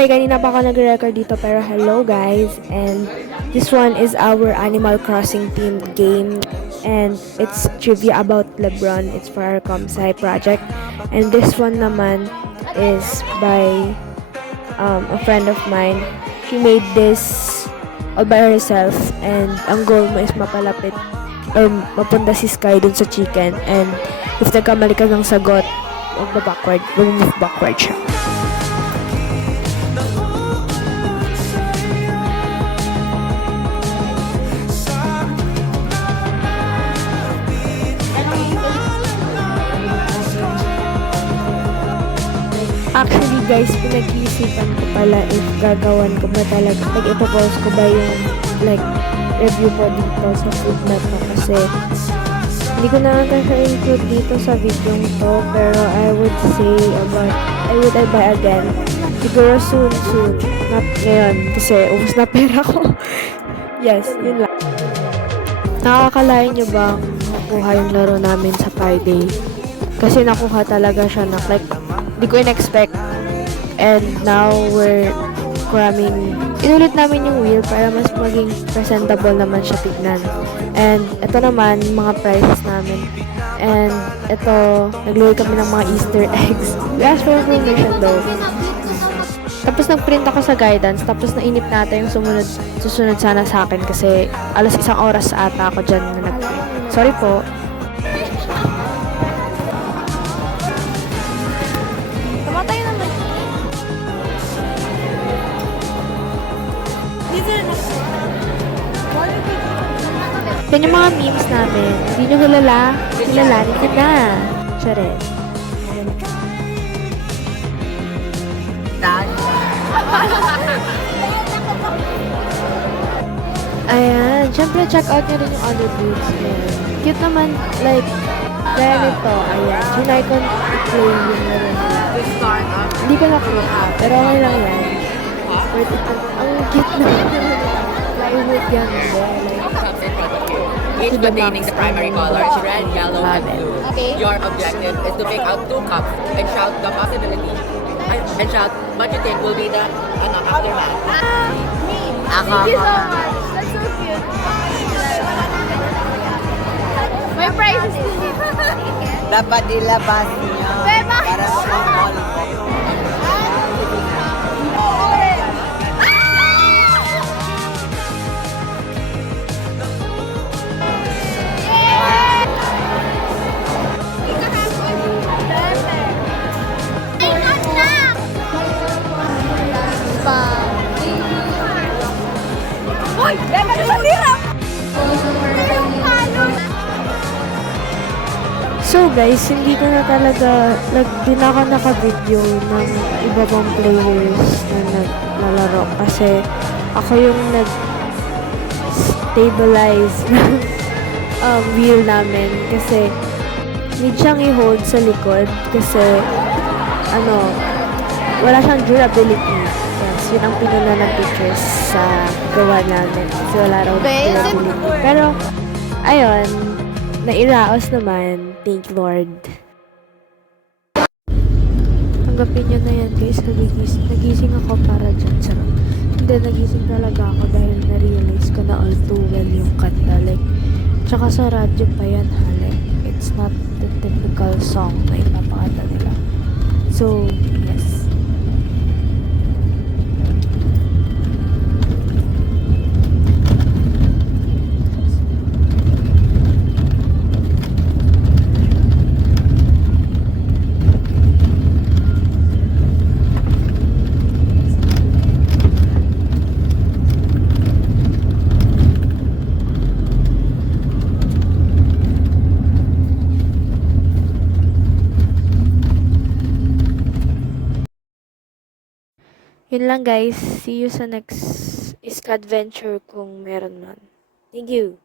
Okay, kanina pa ako nag-record dito pero hello guys, and this one is our Animal Crossing themed game and it's trivia about Lebron. It's for our ComSci project, and this one naman is by a friend of mine. She made this all by herself, and ang goal mo is mapalapit or mapunta si Sky dun sa chicken, and if nagkamali ka ng sagot, mag-move backward siya. Actually guys, pinag-iisipan ko pala if gagawan ko ba talaga, ipopost ko ba yung like review ko dito sa food map ko, kasi hindi ko na siya include dito sa video to, pero I would say about I would buy again siguro soon, not ngayon kasi ubos na pera ko. Yes, yun lang. Nakakalain nyo bang nakuha yung laro namin sa Friday? Kasi nakuha talaga siya na like di ko in-expect, and now we're cramming. Inulit namin yung wheel para mas maging presentable naman siya tignan. And ito naman mga prizes namin, and ito nagluwi kami ng mga Easter eggs. We asked for information though. Tapos nag-print ako sa guidance, tapos nainip natin yung susunod sana sa akin kasi alas 1 oras ata ako dyan na nag-print. Sorry po. Yan yung mga memes namin. Hindi nyo kilalanin ko na. Siya rin. Ayan. Siyempre, check out nyo rin yung other boots. Cute naman. Like, kaya nito. Ayan. Trinay ko i-play yung laro nila. Hindi ko na-click. Pero okay lang yan. Ang cute naman. Plywood yan. Each containing the primary colors, red, yellow, and blue. Okay. Your objective is to pick out 2 cups and shout the possibility. And shout what you think will be the aftermath. Thank you so much. That's so cute. May prizes din dito. Dapat ilabas niyo. Beba! Para sa So guys, hindi ko na talaga di na ako naka-video ng iba pang players na naglalaro kasi ako yung nag-stabilize ng wheel namin kasi need siyang i-hold sa likod kasi wala siyang durability. Yes, yun ang pinuna ng pictures sa gawa namin kasi wala raw durability. Pero ayun, nairaos naman. Thank Lord. Tanggapin nyo na yan guys. Nagising ako para dyan. Hindi, nagising talaga ako dahil na-realize ko na all too well yung kanta. Like, tsaka sa radyo pa yan ha. Like, it's not the typical song na ipapakata nila. So, yes. Yun lang guys. See you sa next Iska Adventure kung meron man. Thank you.